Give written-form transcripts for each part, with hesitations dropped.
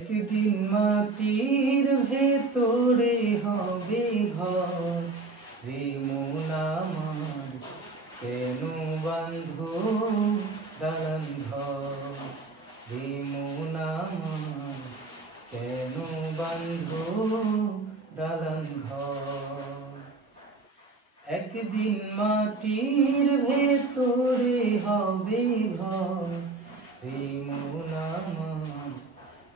একদিন মাটির ভেতরে হবে ঘর রে মন আমার, কেন বাঁধো দালান ঘর রে মন আমার, কেন বাঁধো দালান ঘর। একদিন মাটির ভেতরে হবে ঘর রে মন আমার,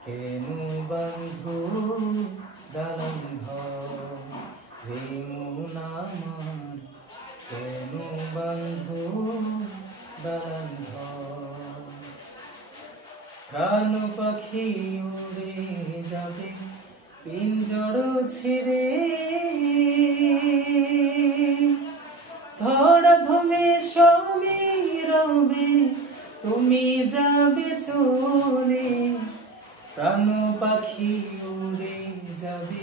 কেন বাঁধো দালান ঘর রে মন আমার, কেন বাঁধো দালান ঘর। প্রাণ পাখি উড়ে যাবে পিঞ্জর ছেড়ে, ধরাধামে সবই রবে তুমি যাবে চলে। প্রাণ পাখি উড়ে যাবে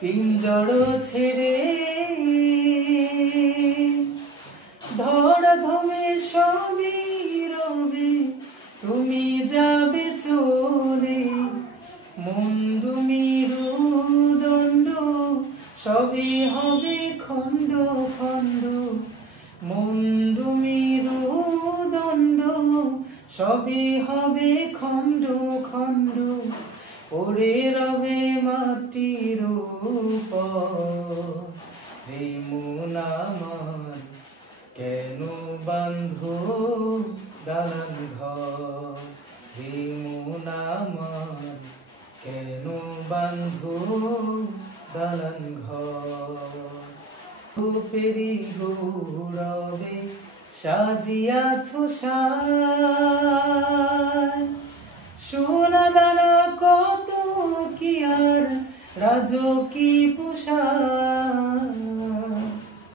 পিঞ্জর ছেড়ে, ধরাধামে সবই রবে তুমি যাবে চলে। মন্দ মেরুদণ্ড সবই হবে খণ্ড খণ্ড, মন্দ মেরুদণ্ড সবই হবে খণ্ড খণ্ড, পড়ে রবে মাটির উপর রে মন আমার, কেন বাঁধো দালান ঘর রে মন আমার, কেন বাঁধো দালান ঘর। রূপেরি গৌরবে সাজিয়াছ সাজ, সোনা দানা কত কি আর রাজকী পোশাক।